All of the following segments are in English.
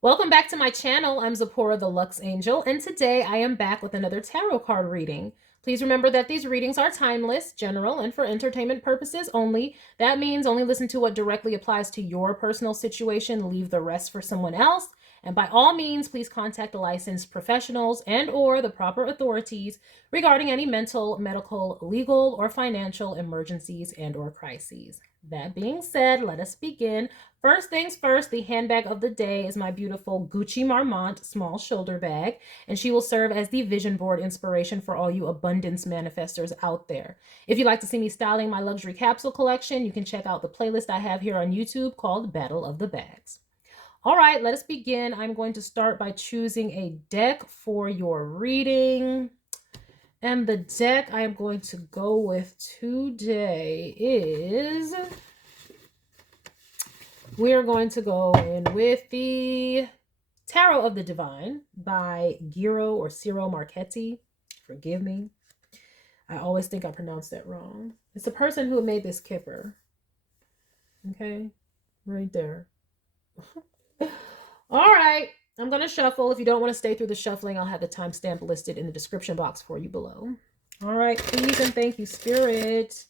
Welcome back to my channel. I'm Zipporah the Lux Angel, and today I am back with another tarot card reading. Please remember that these readings are timeless, general, and for entertainment purposes only. That means only listen to what directly applies to your personal situation, leave the rest for someone else. And by all means, please contact licensed professionals and or the proper authorities regarding any mental, medical, legal, or financial emergencies and or crises. That being said, let us begin. First things first, the handbag of the day is my beautiful Gucci Marmont small shoulder bag, and she will serve as the vision board inspiration for all you abundance manifestors out there. If you'd like to see me styling my luxury capsule collection, you can check out the playlist I have here on YouTube called Battle of the Bags. All right, let us begin. I'm going to start by choosing a deck for your reading. And the deck I am going to go with today is... we're going to go in with the Tarot of the Divine by Giro or Ciro Marchetti. Forgive me. I always think I pronounced that wrong. It's the person who made this kipper. Okay? Right there. All right. I'm going to shuffle. If you don't want to stay through the shuffling, I'll have the timestamp listed in the description box for you below. All right. Please and thank you, Spirit.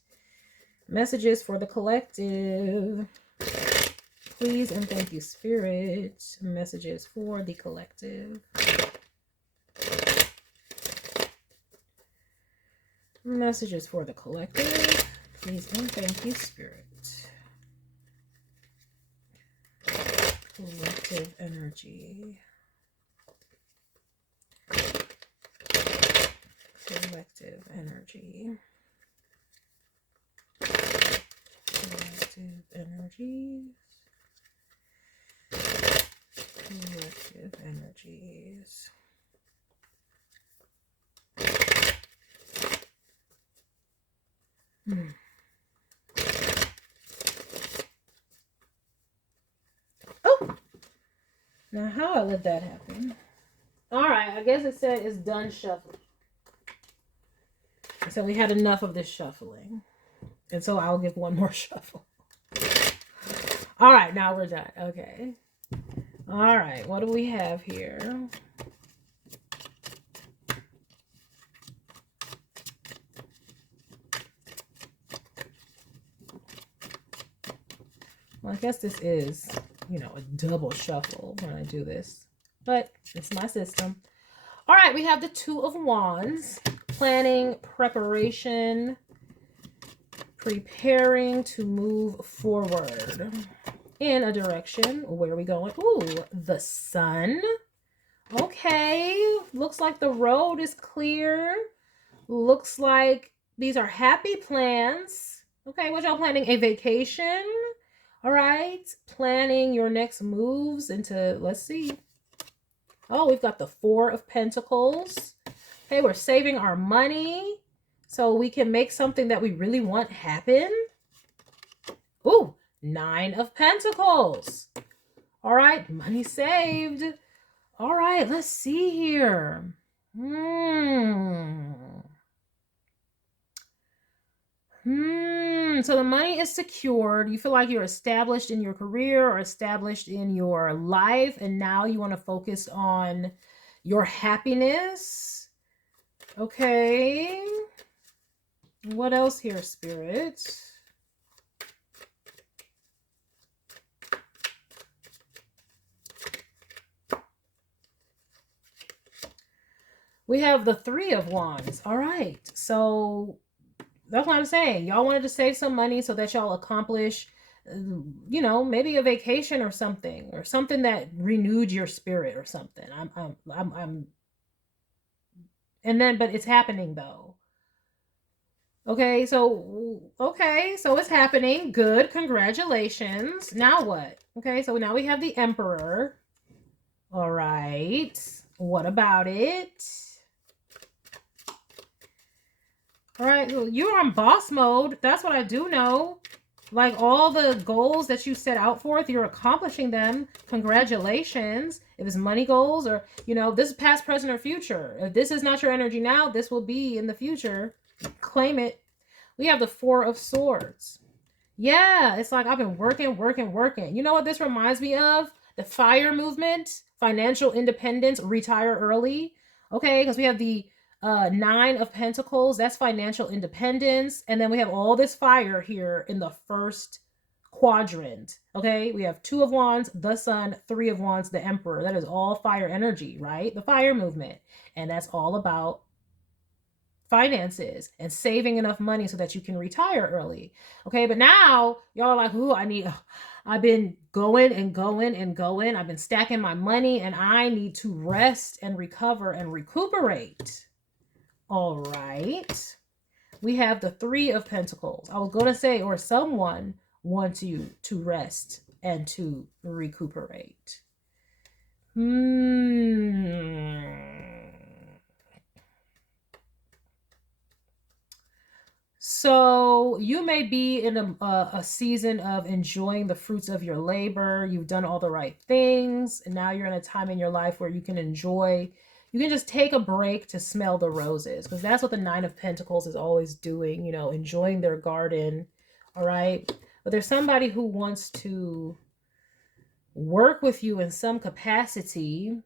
Messages for the collective. Please and thank you, Spirit. Messages for the collective. Messages for the collective. Please and thank you, Spirit. Collective energy. Collective energy. Collective energies. Collective energies. Oh! Now, how I let that happen? All right, I guess it said it's done shuffling. So we had enough of this shuffling. And so I'll give one more shuffle. All right, now we're done. Okay. All right, what do we have here? Well, I guess this is, a double shuffle when I do this. But it's my system. All right, we have the Two of Wands. Planning, preparation, preparing to move forward in a direction. Where are we going? Ooh, the sun. Okay, looks like the road is clear. Looks like these are happy plans. Okay, what y'all planning? A vacation? All right, planning your next moves into, let's see. Oh, we've got the Four of Pentacles. Okay, we're saving our money so we can make something that we really want happen. Ooh, Nine of Pentacles. All right, money saved. All right, let's see here. So the money is secured. You feel like you're established in your career or established in your life, and now you want to focus on your happiness. Okay. What else here, Spirit? We have the Three of Wands. All right. So that's what I'm saying. Y'all wanted to save some money so that y'all accomplish, maybe a vacation or something that renewed your spirit or something. But it's happening though. Okay, so it's happening. Good, congratulations. Now what? Okay, so now we have the Emperor. All right, what about it? All right, you're on boss mode. That's what I do know. Like all the goals that you set out for, you're accomplishing them. Congratulations. If it's money goals or, this is past, present, or future. If this is not your energy now, this will be in the future. Claim it. We have the Four of Swords. Yeah, it's like I've been working. You know what this reminds me of? the fire movement, financial independence, retire early. Okay, because we have the 9 of Pentacles, that's financial independence. And then we have all this fire here in the first quadrant. Okay, we have 2 of Wands, the Sun, 3 of Wands, the Emperor. That is all fire energy, right? The fire movement. And that's all about finances and saving enough money so that you can retire early. Okay, but now y'all are like, ooh, I've been going and going and going. I've been stacking my money and I need to rest and recover and recuperate. All right. We have the 3 of Pentacles. I was going to say, or someone wants you to rest and to recuperate. So you may be in a season of enjoying the fruits of your labor. You've done all the right things. And now you're in a time in your life where you can enjoy, you can just take a break to smell the roses. Because that's what the 9 of Pentacles is always doing, you know, enjoying their garden. All right. But there's somebody who wants to work with you in some capacity,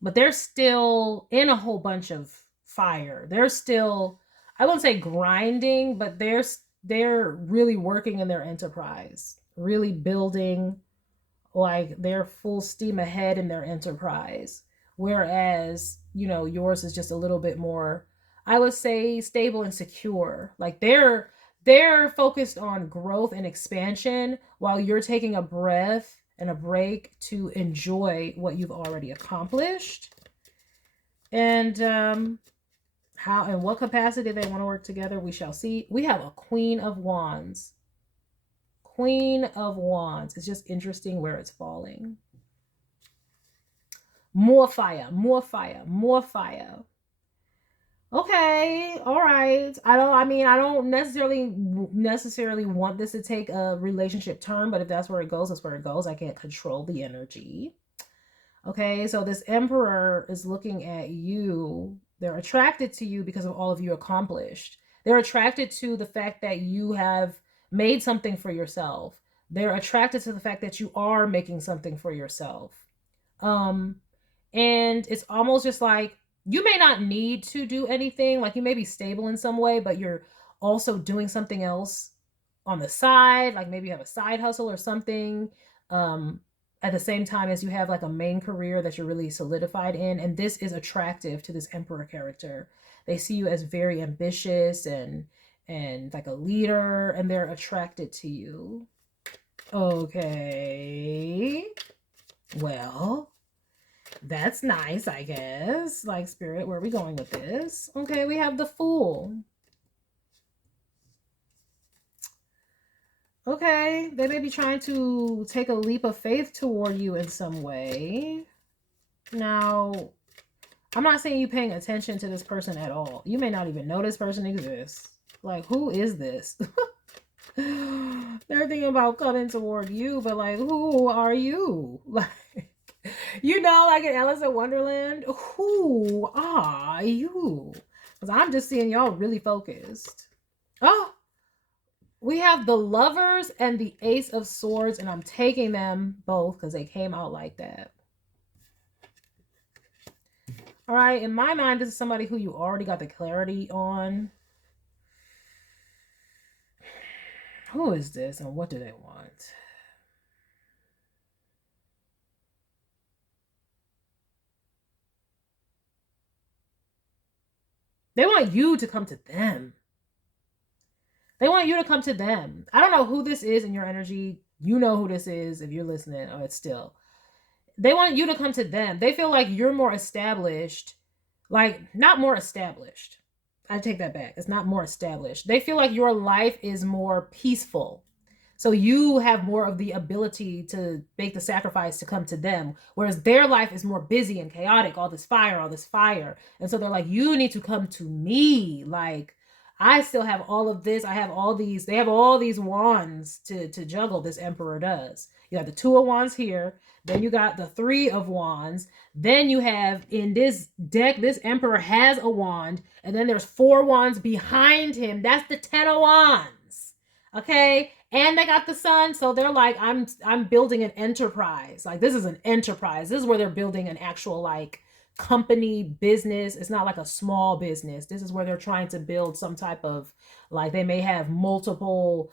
but they're still in a whole bunch of fire. They're still, I wouldn't say grinding, but they're really working in their enterprise, really building, like they're full steam ahead in their enterprise. Whereas, you know, yours is just a little bit more, I would say, stable and secure. Like they're focused on growth and expansion while you're taking a breath and a break to enjoy what you've already accomplished. And how and what capacity they want to work together, we shall see. We have a Queen of Wands. Queen of Wands. It's just interesting where it's falling. More fire, more fire, more fire. Okay, all right. I don't necessarily want this to take a relationship turn, but if that's where it goes, that's where it goes. I can't control the energy. Okay, so this Emperor is looking at you. They're attracted to you because of all of you accomplished. They're attracted to the fact that you have made something for yourself. They're attracted to the fact that you are making something for yourself. And it's almost just like, you may not need to do anything, like you may be stable in some way, but you're also doing something else on the side, like maybe you have a side hustle or something, at the same time as you have like a main career that you're really solidified in. And this is attractive to this Emperor character. They see you as very ambitious and like a leader, and they're attracted to you. Okay, well, that's nice, I guess. Like, Spirit, where are we going with this? Okay, we have the Fool. Okay, they may be trying to take a leap of faith toward you in some way. Now, I'm not saying you paying attention to this person at all. You may not even know this person exists. Like, who is this? They're thinking about coming toward you, but like, who are you? Like, you know, like in Alice in Wonderland, who are you? Because I'm just seeing y'all really focused. Oh, we have the Lovers and the Ace of Swords, and I'm taking them both because they came out like that. All right, in my mind, this is somebody who you already got the clarity on. Who is this and what do they want? They want you to come to them. They want you to come to them. I don't know who this is in your energy. You know who this is if you're listening, or it's still. They want you to come to them. They feel like you're more established. Like, not more established. I take that back. It's not more established. They feel like your life is more peaceful. So you have more of the ability to make the sacrifice to come to them, whereas their life is more busy and chaotic, all this fire. And so they're like, you need to come to me. Like, I still have all of this. I have all these, they have all these wands to juggle, this Emperor does. You have the 2 of Wands here. Then you got the 3 of Wands. Then you have in this deck, this Emperor has a wand. And then there's 4 wands behind him. That's the 10 of Wands. Okay? And they got the sun, so they're like, I'm building an enterprise. Like, this is an enterprise. This is where they're building an actual like company business. It's not like a small business. This is where they're trying to build some type of, like, they may have multiple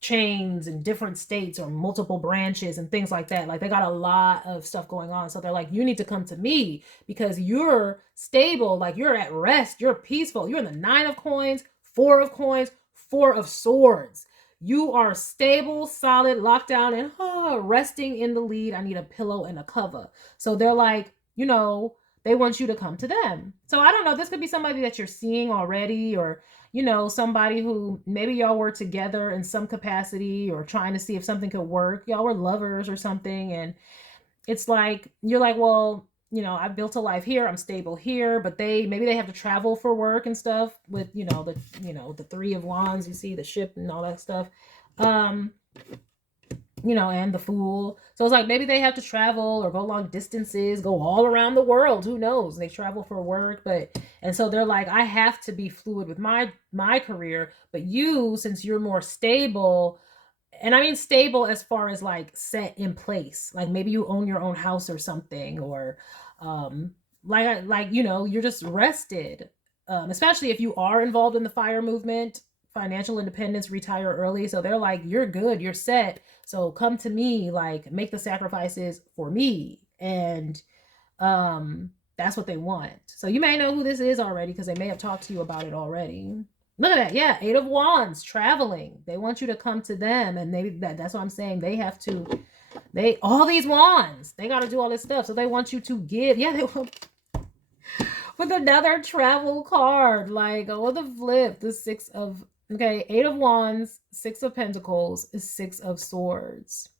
chains in different states or multiple branches and things like that. Like, they got a lot of stuff going on. So they're like, you need to come to me because you're stable, like you're at rest, you're peaceful. You're in the 9 of coins, 4 of coins, 4 of swords. You are stable, solid, locked down, and resting in the lead. I need a pillow and a cover. So they're like, they want you to come to them. So I don't know. This could be somebody that you're seeing already, or, somebody who maybe y'all were together in some capacity or trying to see if something could work. Y'all were lovers or something. And it's like, you're like, well, I've built a life here. I'm stable here, but maybe they have to travel for work and stuff with, the 3 of wands, you see the ship and all that stuff. And the Fool. So it's like, maybe they have to travel or go long distances, go all around the world. Who knows? They travel for work, and so they're like, I have to be fluid with my career, but you, since you're more stable, and I mean stable as far as like set in place, like maybe you own your own house or something, or you're just rested, especially if you are involved in the fire movement, financial independence, retire early. So they're like, you're good, you're set, so come to me, like make the sacrifices for me. And that's what they want. So you may know who this is already because they may have talked to you about it already. Look at that. Yeah, 8 of wands, traveling. They want you to come to them, and that's what I'm saying. They have to, all these wands, they got to do all this stuff. So they want you to give. Yeah, they want with another travel card, like with a flip, the 6 of, 8 of wands, 6 of pentacles, 6 of swords.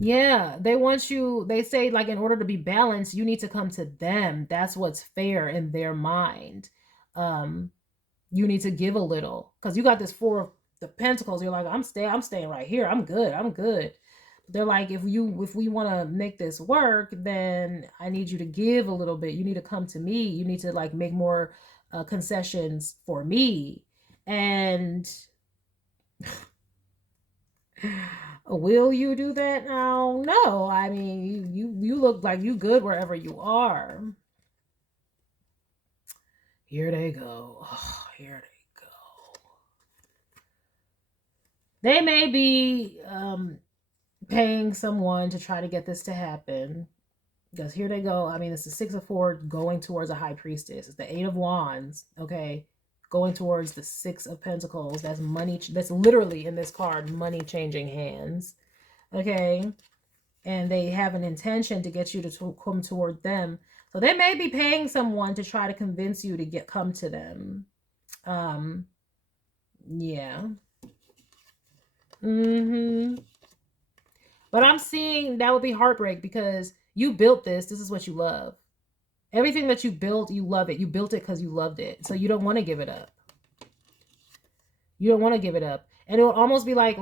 Yeah, they want you, they say, like, in order to be balanced, you need to come to them. That's what's fair in their mind. You need to give a little, because you got this 4 of the pentacles. You're like, I'm staying right here. I'm good. They're like, if we want to make this work, then I need you to give a little bit. You need to come to me. You need to like make more concessions for me. And will you do that now? No. I mean, you look like you good wherever you are. Here they go. Oh, here they go. They may be paying someone to try to get this to happen. Because here they go. I mean, it's the 6 of 4 going towards a high priestess. It's the 8 of wands, okay, going towards the 6 of pentacles. That's money. That's literally in this card, money changing hands, okay? And they have an intention to get you to come toward them. So they may be paying someone to try to convince you to come to them. Yeah. But I'm seeing that would be heartbreak, because you built this. This is what you love. Everything that you built, you love it. You built it because you loved it. So you don't want to give it up. You don't want to give it up. And it will almost be like,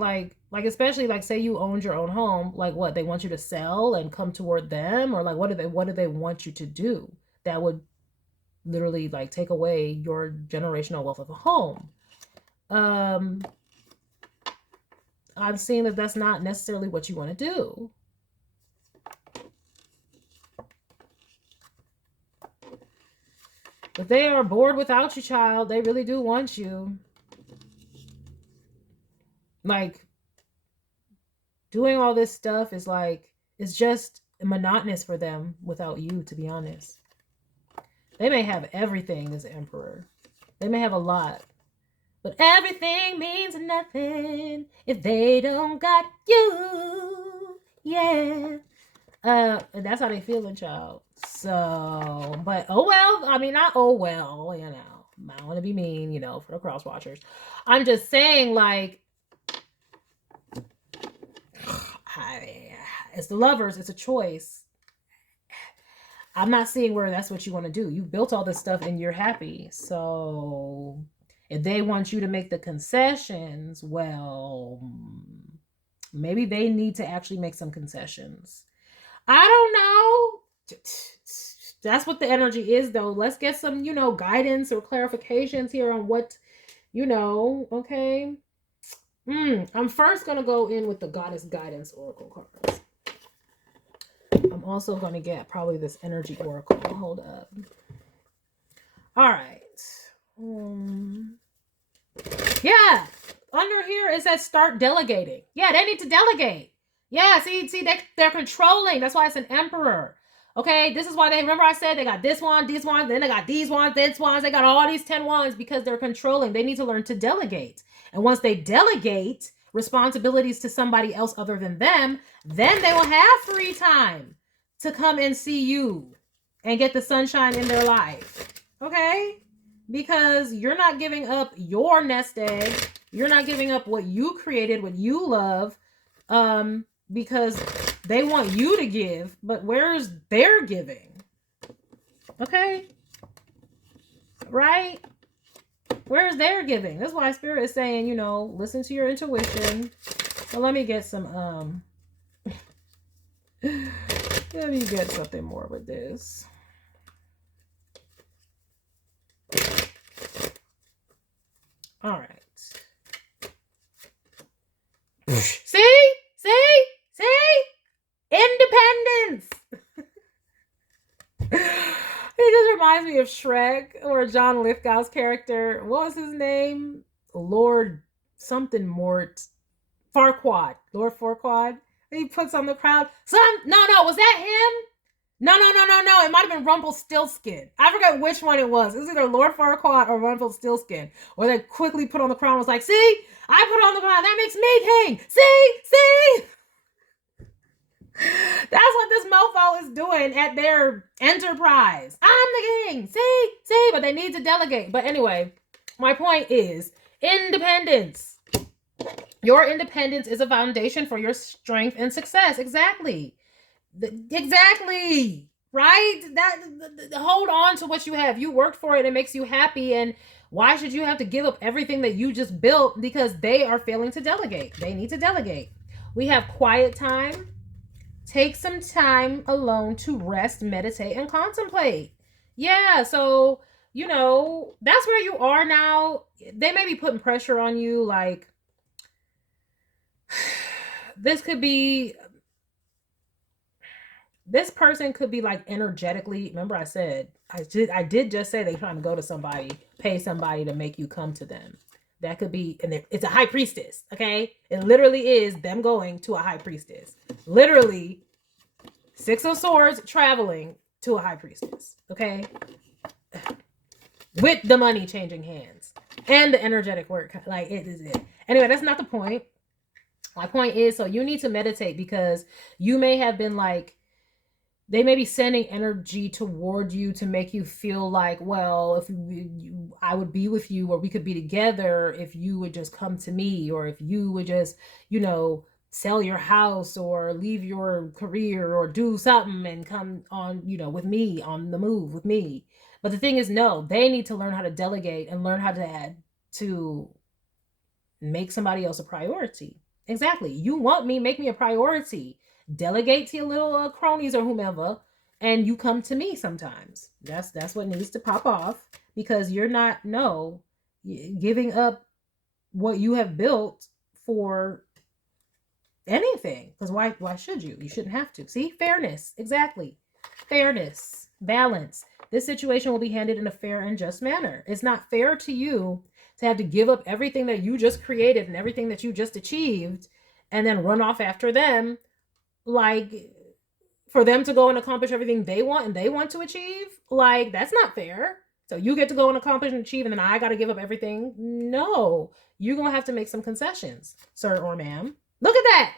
especially like, say you owned your own home, like what, they want you to sell and come toward them, or like, what do they want you to do that would literally like take away your generational wealth of a home? I'm seeing that that's not necessarily what you want to do. But they are bored without you, child. They really do want you. Like, doing all this stuff is like, it's just monotonous for them without you, to be honest. They may have everything as emperor. They may have a lot. But everything means nothing if they don't got you. Yeah. And that's how they feeling, child. So, but oh well. I mean, not oh well, I don't want to be mean, for the cross watchers. I'm just saying, like, it's the lovers. It's a choice. I'm not seeing where that's what you want to do. You built all this stuff and you're happy. So if they want you to make the concessions, well, maybe they need to actually make some concessions. I don't know. That's what the energy is, though. Let's get some, guidance or clarifications here on what, okay. I'm first going to go in with the Goddess Guidance Oracle cards. I'm also going to get probably this Energy Oracle. Hold up. All right. Yeah. Under here it says start delegating. Yeah, they need to delegate. Yeah, see, they're controlling. That's why it's an emperor. Okay, this is why they, remember I said they got this one, these ones, then they got these ones, this ones, they got all these 10 ones because they're controlling. They need to learn to delegate. And once they delegate responsibilities to somebody else other than them, then they will have free time to come and see you and get the sunshine in their life. Okay? Because you're not giving up your nest egg. You're not giving up what you created, what you love, because they want you to give, but where's their giving? Okay? Right? Where's their giving? That's why Spirit is saying, you know, listen to your intuition. But let me get some, let me get something more with this. All right. See? Independence. It just reminds me of Shrek or John Lithgow's character. What was his name? Lord something Mort. Farquaad. Lord Farquaad. He puts on the crowd. No, was that him? No. It might have been Rumpelstiltskin. I forget which one it was. It was either Lord Farquaad or Rumpelstiltskin. Or they quickly put on the crown and was like, see? I put on the crown. That makes me king. See? That's what this mofo is doing at their enterprise. I'm the king. See? But they need to delegate. But anyway, my point is independence. Your independence is a foundation for your strength and success. Exactly. Right? Hold on to what you have. You worked for it. It makes you happy. And why should you have to give up everything that you just built because they are failing to delegate? They need to delegate. We have quiet time. Take some time alone to rest, meditate, and contemplate. Yeah, so, you know, that's where you are now. They may be putting pressure on you, like, this person could be like energetically, remember I said, I did just say they're trying to go to somebody, pay somebody to make you come to them. That could be, and it's a high priestess, okay? It literally is them going to a high priestess. Literally, 6 of Swords traveling to a high priestess, okay? With the money changing hands and the energetic work. Like, it is it. Anyway, that's not the point. My point is, so you need to meditate because you may have been like, they may be sending energy toward you to make you feel like, well, if I would be with you, or we could be together if you would just come to me, or if you would just, you know, sell your house or leave your career or do something and come on, you know, with me, on the move with me. But the thing is, no, they need to learn how to delegate and learn how to make somebody else a priority. Exactly. You want me, make me a priority. Delegate to your little cronies or whomever, and you come to me sometimes. That's what needs to pop off, because you're not giving up what you have built for anything. Because why should you? You shouldn't have to. See, fairness. Exactly. Fairness, balance. This situation will be handled in a fair and just manner. It's not fair to you to have to give up everything that you just created and everything that you just achieved and then run off after them. Like, for them to go and accomplish everything they want and they want to achieve, like, that's not fair. So you get to go and accomplish and achieve, and then I got to give up everything. No, you're going to have to make some concessions, sir or ma'am. Look at that.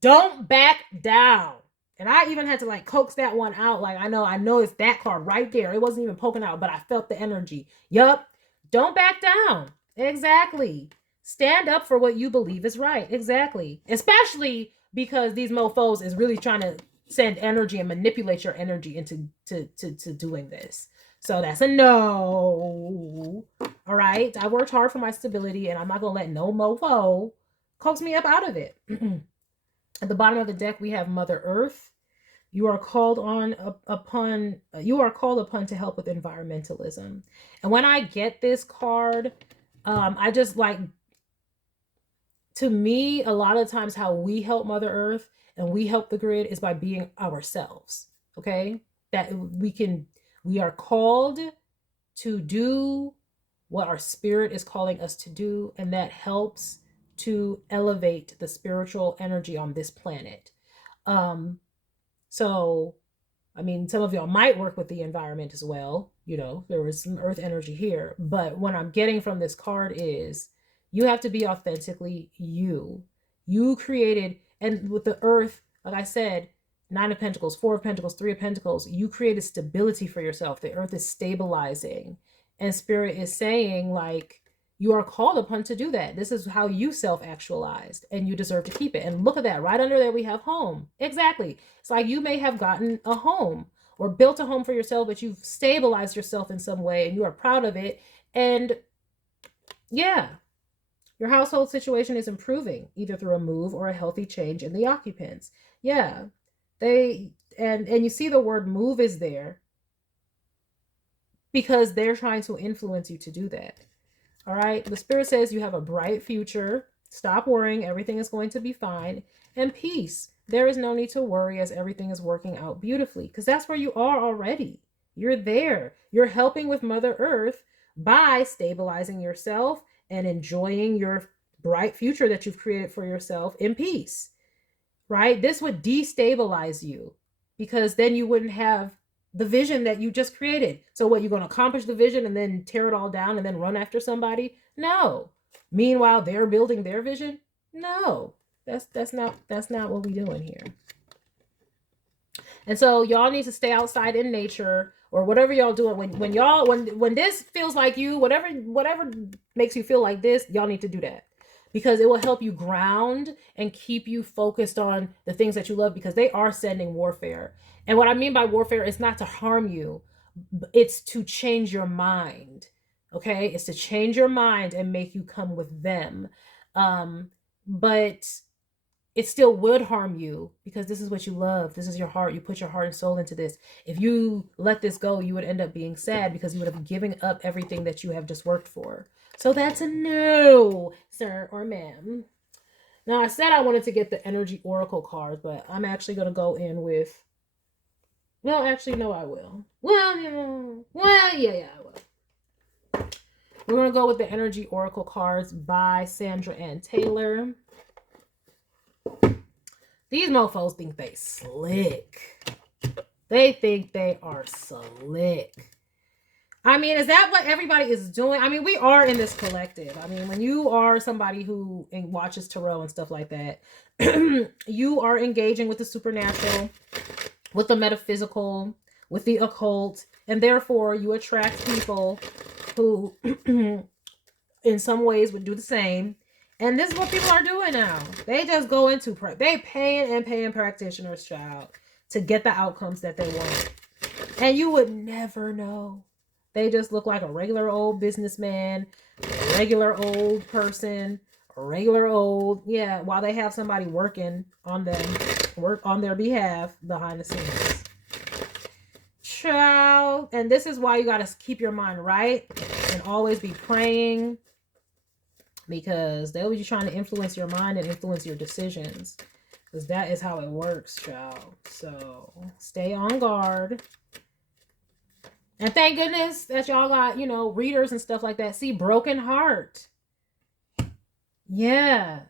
Don't back down. And I even had to like coax that one out. Like, I know it's that card right there. It wasn't even poking out, but I felt the energy. Yup. Don't back down. Exactly. Stand up for what you believe is right. Exactly. Especially because these mofos is really trying to send energy and manipulate your energy into to doing this. So that's a no. All right. I worked hard for my stability, and I'm not going to let no mofo coax me up out of it. At the bottom of the deck, we have Mother Earth. You are called upon to help with environmentalism. And when I get this card, I just like to me, a lot of times how we help Mother Earth and we help the grid is by being ourselves. Okay? That we are called to do what our spirit is calling us to do, and that helps to elevate the spiritual energy on this planet. So I mean, some of y'all might work with the environment as well. You know, there was some earth energy here. But what I'm getting from this card is you have to be authentically you. You created, and with the earth, like I said, 9 of Pentacles, 4 of Pentacles, 3 of Pentacles, you created stability for yourself. The earth is stabilizing. And Spirit is saying, like, you are called upon to do that. This is how you self-actualized, and you deserve to keep it. And look at that. Right under there, we have home. Exactly. It's like you may have gotten a home or built a home for yourself, but you've stabilized yourself in some way, and you are proud of it. And yeah, your household situation is improving, either through a move or a healthy change in the occupants. Yeah. And you see the word move is there because they're trying to influence you to do that. All right. The Spirit says you have a bright future. Stop worrying. Everything is going to be fine. And peace. There is no need to worry as everything is working out beautifully, because that's where you are already. You're there. You're helping with Mother Earth by stabilizing yourself and enjoying your bright future that you've created for yourself in peace. Right? This would destabilize you, because then you wouldn't have the vision that you just created. So what, you're going to accomplish the vision and then tear it all down and then run after somebody? No. Meanwhile, they're building their vision? No. That's not what we're doing here. And so y'all need to stay outside in nature, or whatever y'all doing. When this feels like you, whatever makes you feel like this, y'all need to do that, because it will help you ground and keep you focused on the things that you love, because they are sending warfare. And what I mean by warfare is not to harm you. It's to change your mind. Okay? It's to change your mind and make you come with them. But it still would harm you, because this is what you love. This is your heart. You put your heart and soul into this. If you let this go, you would end up being sad, because you would have given up everything that you have just worked for. So that's a no, sir or ma'am. Now, I said I wanted to get the energy oracle cards, but I'm actually going to go in with, well, actually, no, I will. Well, yeah, I will. We're going to go with the energy oracle cards by Sandra Ann Taylor. These mofos think they slick. They think they are slick. I mean, is that what everybody is doing? I mean, we are in this collective. I mean, when you are somebody who watches tarot and stuff like that, you are engaging with the supernatural, with the metaphysical, with the occult, and therefore you attract people who in some ways would do the same. And this is what people are doing now. They just go into they paying practitioners, child, to get the outcomes that they want. And you would never know. They just look like a regular old businessman, a regular old person, a regular old, yeah, while they have somebody working on them, work on their behalf behind the scenes. Child. And this is why you got to keep your mind right and always be praying, because they'll be trying to influence your mind and influence your decisions, because that is how it works, child. So stay on guard. And thank goodness that y'all got, you know, readers and stuff like that. See, broken heart. Yeah.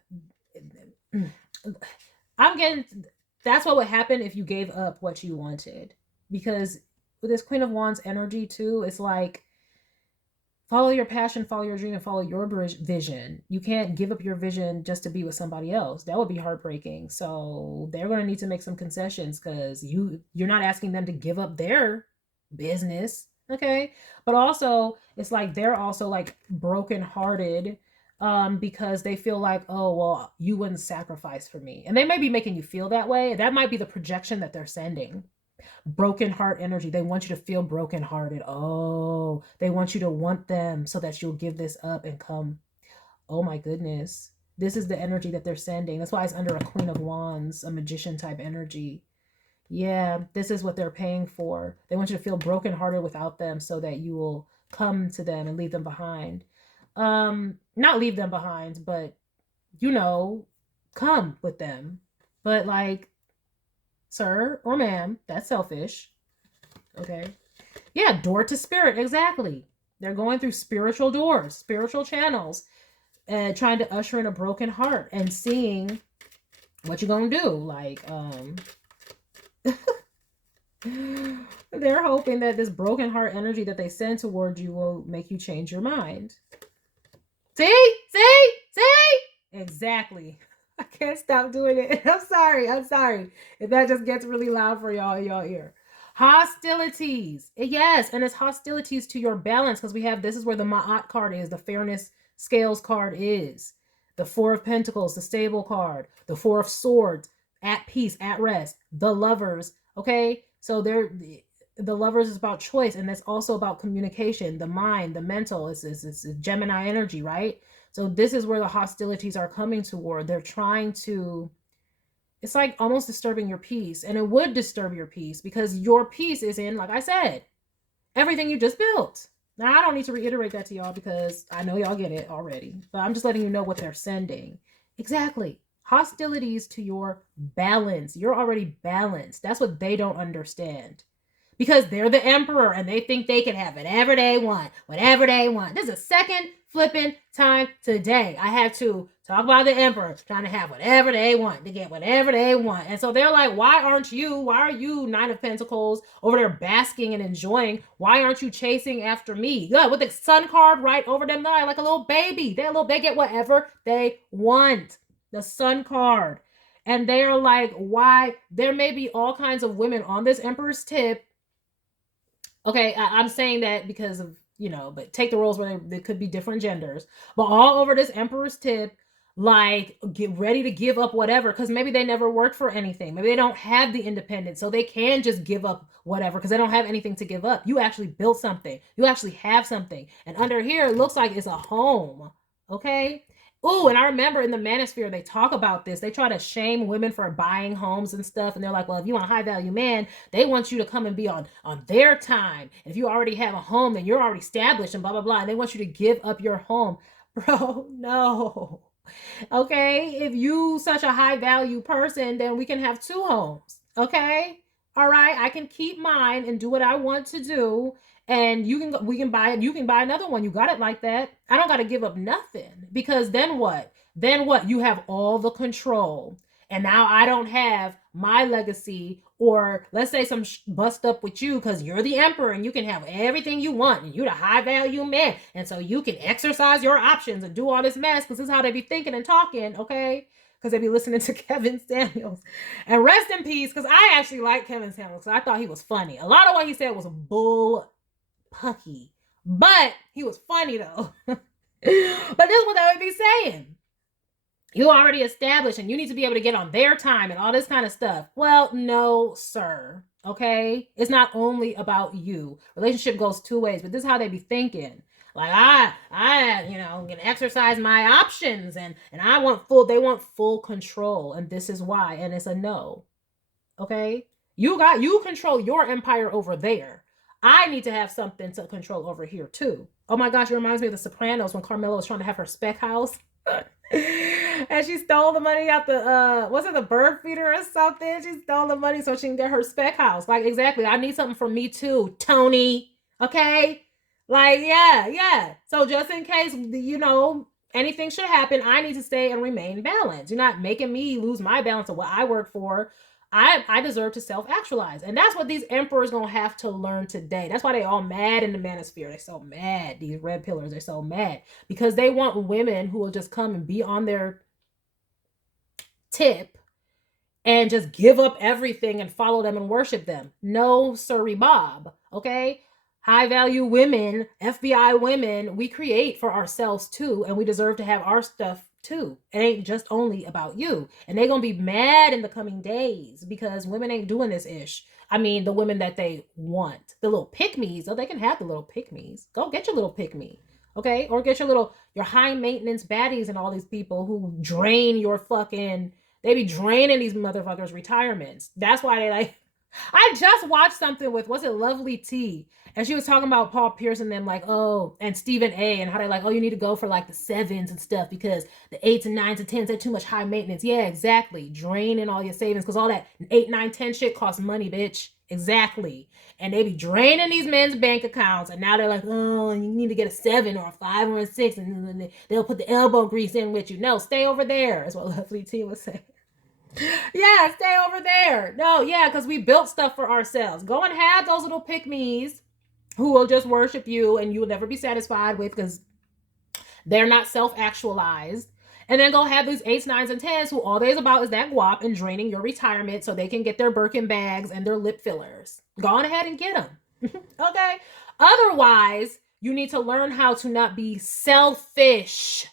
That's what would happen if you gave up what you wanted. Because with this Queen of Wands energy too, it's like, follow your passion, follow your dream, and follow your vision. You can't give up your vision just to be with somebody else. That would be heartbreaking. So they're going to need to make some concessions, because you're not asking them to give up their business. Okay. But also, it's like they're also like brokenhearted because they feel like, oh, well, you wouldn't sacrifice for me. And they may be making you feel that way. That might be the projection that they're sending. Broken heart energy. They want you to feel brokenhearted. Oh, they want you to want them so that you'll give this up and come. Oh my goodness. This is the energy that they're sending. That's why it's under a Queen of Wands, a magician type energy. Yeah, this is what they're paying for. They want you to feel brokenhearted without them so that you will come to them and leave them behind. Not leave them behind, but you know, come with them. But like, sir or ma'am, that's selfish. Okay. Yeah, door to spirit, exactly. They're going through spiritual doors, spiritual channels, and trying to usher in a broken heart and seeing what you're gonna do. Like, they're hoping that this broken heart energy that they send towards you will make you change your mind. See? Exactly. I can't stop doing it. I'm sorry. If that just gets really loud for y'all in y'all ear. Hostilities. Yes, and it's hostilities to your balance because we have, this is where the Ma'at card is, the fairness scales card is. The Four of Pentacles, the stable card. The Four of Swords, at peace, at rest. The Lovers, okay? So the Lovers is about choice, and that's also about communication, the mind, the mental. It's Gemini energy, right? So this is where the hostilities are coming toward. They're trying to, it's like almost disturbing your peace. And it would disturb your peace because your peace is in, like I said, everything you just built. Now, I don't need to reiterate that to y'all because I know y'all get it already. But I'm just letting you know what they're sending. Exactly. Hostilities to your balance. You're already balanced. That's what they don't understand. Because they're the emperor and they think they can have whatever they want. Whatever they want. This is a second flipping time today. I have to talk about the emperor trying to have whatever they want, to get whatever they want. And so they're like, why are you, Nine of Pentacles, over there basking and enjoying? Why aren't you chasing after me? Good, with the Sun card right over them, like a little baby. They get whatever they want. The Sun card. And they're like, why? There may be all kinds of women on this emperor's tip. Okay, I'm saying that because of, but take the roles where they could be different genders. But all over this emperor's tip, like, get ready to give up whatever, because maybe they never worked for anything. Maybe they don't have the independence, so they can just give up whatever because they don't have anything to give up. You actually built something. You actually have something. And under here, it looks like it's a home. Okay? Ooh, and I remember in the manosphere, they talk about this. They try to shame women for buying homes and stuff. And they're like, well, if you want a high value man, they want you to come and be on their time. If you already have a home, then you're already established and blah, blah, blah. And they want you to give up your home. Bro, no. Okay? If you such a high value person, then we can have two homes. Okay? All right? I can keep mine and do what I want to do. And you can buy another one. You got it like that. I don't got to give up nothing, because then what? You have all the control. And now I don't have my legacy, or let's say some bust up with you because you're the emperor and you can have everything you want and you're the high value man. And so you can exercise your options and do all this mess because this is how they be thinking and talking, okay? Because they be listening to Kevin Samuels. And rest in peace, because I actually like Kevin Samuels. So I thought he was funny. A lot of what he said was bull pucky, but he was funny though. But this is what they would be saying. You already established and you need to be able to get on their time and all this kind of stuff. Well, no, sir. Okay? It's not only about you. Relationship goes two ways, but this is how they be thinking. Like, I can exercise my options and they want full control. And this is why. And it's a no. Okay? You control your empire over there. I need to have something to control over here too. Oh my gosh, it reminds me of The Sopranos when Carmela was trying to have her spec house. And she stole the money out the was it the bird feeder or something? She stole the money so she can get her spec house. Like, exactly. I need something for me too, Tony. Okay? Like, yeah. So just in case, anything should happen, I need to stay and remain balanced. You're not making me lose my balance of what I work for. I deserve to self-actualize. And that's what these emperors gonna have to learn today. That's why they all mad in the manosphere. They're so mad. These red pillars are so mad. Because they want women who will just come and be on their tip and just give up everything and follow them and worship them. No, sorry, Bob. Okay? High value women, FBI women, we create for ourselves too. And we deserve to have our stuff too. It ain't just only about you. And they're gonna be mad in the coming days because women ain't doing this ish. I mean, the women that they want, the little pick-me's. Oh, they can have the little pick-me's. Go get your little pick-me. Okay? Or get your high maintenance baddies and all these people who drain your fucking, they be draining these motherfuckers' retirements. That's why they like, I just watched something with, was it Lovely T? And she was talking about Paul Pierce and them, like, oh, and Stephen A. and how they're like, oh, you need to go for like the 7s and stuff because the 8s and 9s and 10s, they're too much high maintenance. Yeah, exactly. Draining all your savings because all that 8, 9, 10 shit costs money, bitch. Exactly. And they be draining these men's bank accounts. And now they're like, oh, you need to get a 7 or a 5 or a 6. And then they'll put the elbow grease in with you. No, stay over there, is what Lovely T was saying. Yeah, stay over there. No, yeah, because we built stuff for ourselves. Go and have those little pick-me's who will just worship you and you will never be satisfied with because they're not self-actualized. And then go have these 8s, 9s, and 10s who all they's about is that guap and draining your retirement so they can get their Birkin bags and their lip fillers. Go on ahead and get them. Okay? Otherwise, you need to learn how to not be selfish.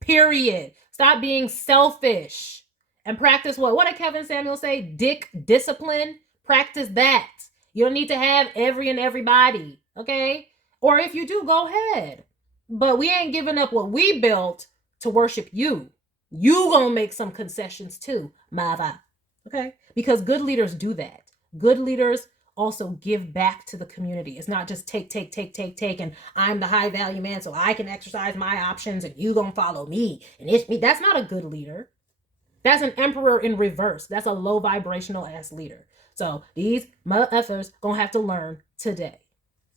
Period. Stop being selfish. And practice what? What did Kevin Samuel say? Dick discipline. Practice that. You don't need to have every and everybody, okay? Or if you do, go ahead. But we ain't giving up what we built to worship you. You gonna make some concessions too, Mava. Okay? Because good leaders do that. Good leaders also give back to the community. It's not just take, and I'm the high value man, so I can exercise my options and you gonna follow me. And it's me. That's not a good leader. That's an emperor in reverse. That's a low vibrational ass leader. So these motherfuckers gonna have to learn today.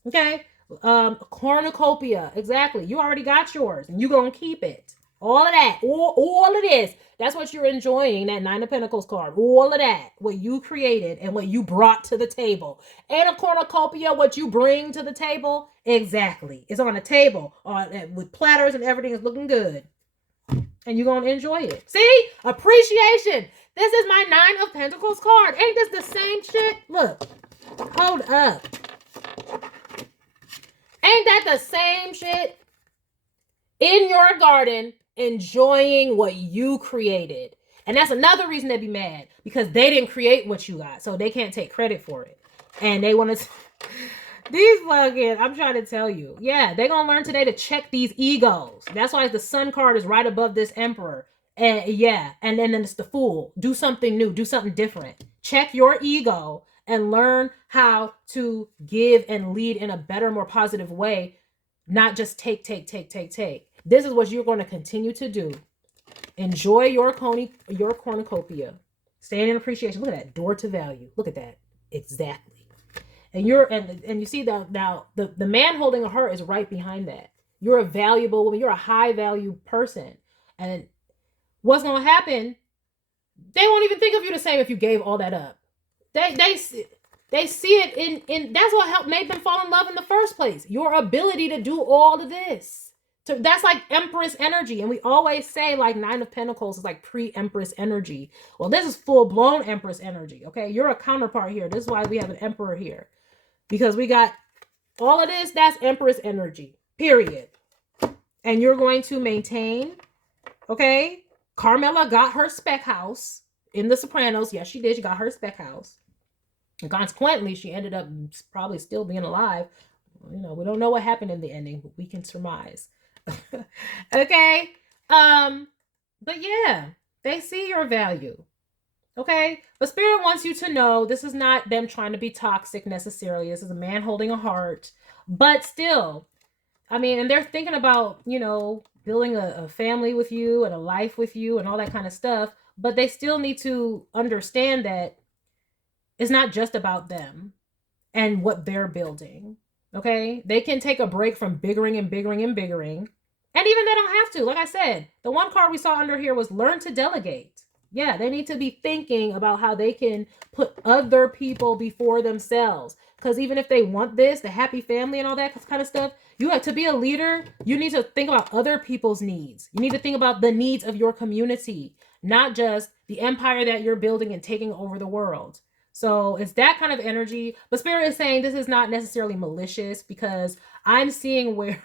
Okay? Cornucopia. Exactly. You already got yours and you gonna keep it. All of that. All of this. That's what you're enjoying, that 9 of Pentacles card. All of that. What you created and what you brought to the table. And a cornucopia, what you bring to the table. Exactly. It's on a table with platters and everything is looking good. And you're going to enjoy it. See? Appreciation. This is my 9 of Pentacles card. Ain't this the same shit? Look. Hold up. Ain't that the same shit? In your garden, enjoying what you created. And that's another reason they'd be mad. Because they didn't create what you got. So they can't take credit for it. And they want to... These fucking, I'm trying to tell you. Yeah, they're going to learn today to check these egos. That's why the Sun card is right above this Emperor. And yeah, and then it's the Fool. Do something new. Do something different. Check your ego and learn how to give and lead in a better, more positive way. Not just take. This is what you're going to continue to do. Enjoy your cornucopia. Stand in appreciation. Look at that. Door to value. Look at that. Exactly. And you see that now the man holding a heart is right behind that. You're a valuable woman. You're a high value person. And what's going to happen? They won't even think of you the same if you gave all that up. They see it in that's what helped made them fall in love in the first place. Your ability to do all of this. That's like Empress energy. And we always say like 9 of Pentacles is like pre-Empress energy. Well, this is full-blown Empress energy. Okay. You're a counterpart here. This is why we have an Emperor here. Because we got all of this, that's Empress energy, period. And you're going to maintain, okay? Carmela got her spec house in The Sopranos. Yes, she did. She got her spec house. And consequently, she ended up probably still being alive. You know, we don't know what happened in the ending, but we can surmise. Okay? But yeah, they see your value. Okay? But Spirit wants you to know this is not them trying to be toxic necessarily. This is a man holding a heart. But still, I mean, and they're thinking about, you know, building a family with you and a life with you and all that kind of stuff. But they still need to understand that it's not just about them and what they're building. Okay? They can take a break from biggering and biggering and biggering. And even they don't have to. Like I said, the one card we saw under here was learn to delegate. Yeah, they need to be thinking about how they can put other people before themselves. Because even if they want this, the happy family and all that kind of stuff, you have to be a leader. You need to think about other people's needs. You need to think about the needs of your community, not just the empire that you're building and taking over the world. So it's that kind of energy. But Spirit is saying this is not necessarily malicious because I'm seeing where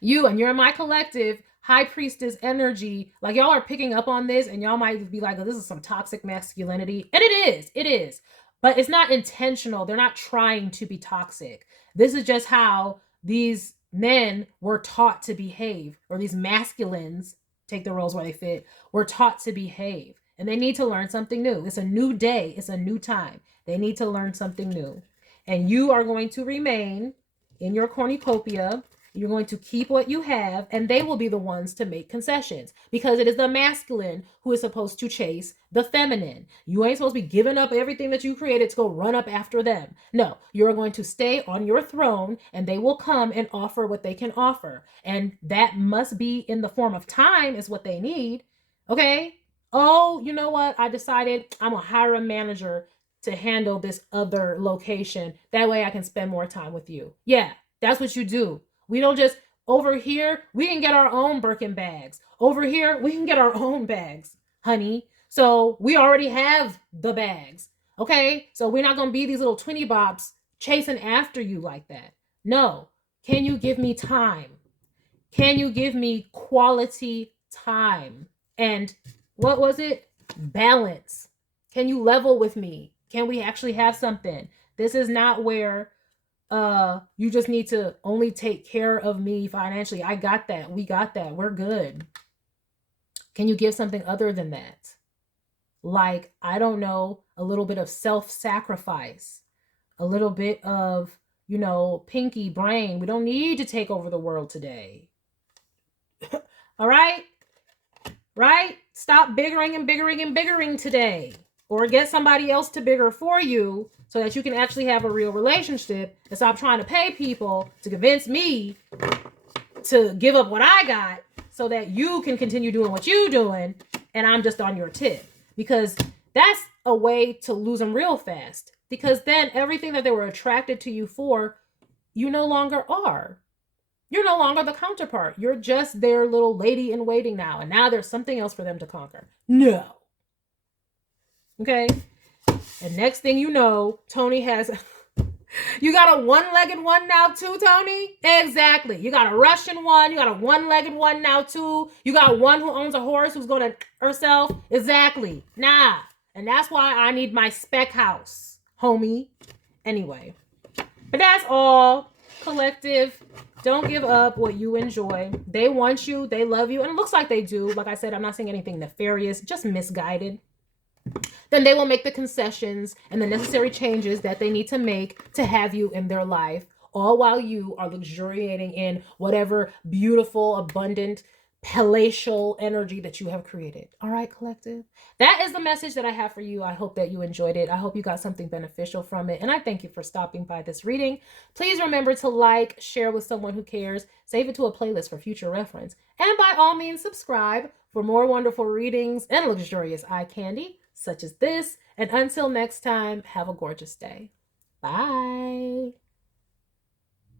you're in my collective High Priestess energy, like y'all are picking up on this and y'all might be like, oh, this is some toxic masculinity. And it is. But it's not intentional. They're not trying to be toxic. This is just how these men were taught to behave, or these masculines, take the roles where they fit, were taught to behave. and they need to learn something new. It's a new day. It's a new time. They need to learn something new. And you are going to remain in your cornucopia. You're going to keep what you have, and they will be the ones to make concessions, because it is the masculine who is supposed to chase the feminine. You ain't supposed to be giving up everything that you created to go run up after them. No, you're going to stay on your throne, and they will come and offer what they can offer. And that must be in the form of time is what they need. Okay? Oh, you know what? I decided I'm going to hire a manager to handle this other location. That way I can spend more time with you. Yeah, that's what you do. We don't just, over here, we can get our own Birkin bags. Over here, we can get our own bags, honey. So we already have the bags, okay? So we're not going to be these little 20 bops chasing after you like that. No. Can you give me time? Can you give me quality time? And what was it? Balance. Can you level with me? Can we actually have something? This is not where you just need to only take care of me financially. I got that. We got that. We're good. Can you give something other than that? Like, I don't know, a little bit of self-sacrifice, a little bit of, you know, pinky brain. We don't need to take over the world today. All right? Right? Stop biggering and biggering and biggering today. Or get somebody else to bigger for you so that you can actually have a real relationship, and stop trying to pay people to convince me to give up what I got so that you can continue doing what you're doing and I'm just on your tip. Because that's a way to lose them real fast. Because then everything that they were attracted to you for, you no longer are. You're no longer the counterpart. You're just their little lady in waiting now. And now there's something else for them to conquer. No. Okay? And next thing you know, Tony has... You got a one-legged one now too, Tony? Exactly. You got a Russian one. You got a one-legged one now too. You got one who owns a horse who's going to herself. Exactly. Nah. And that's why I need my spec house, homie. Anyway. But that's all. Collective. Don't give up what you enjoy. They want you. They love you. And it looks like they do. Like I said, I'm not saying anything nefarious. Just misguided. Then they will make the concessions and the necessary changes that they need to make to have you in their life, all while you are luxuriating in whatever beautiful, abundant, palatial energy that you have created. All right, collective? That is the message that I have for you. I hope that you enjoyed it. I hope you got something beneficial from it. And I thank you for stopping by this reading. Please remember to like, share with someone who cares, save it to a playlist for future reference. And by all means, subscribe for more wonderful readings and luxurious eye candy such as this. And until next time, have a gorgeous day. Bye.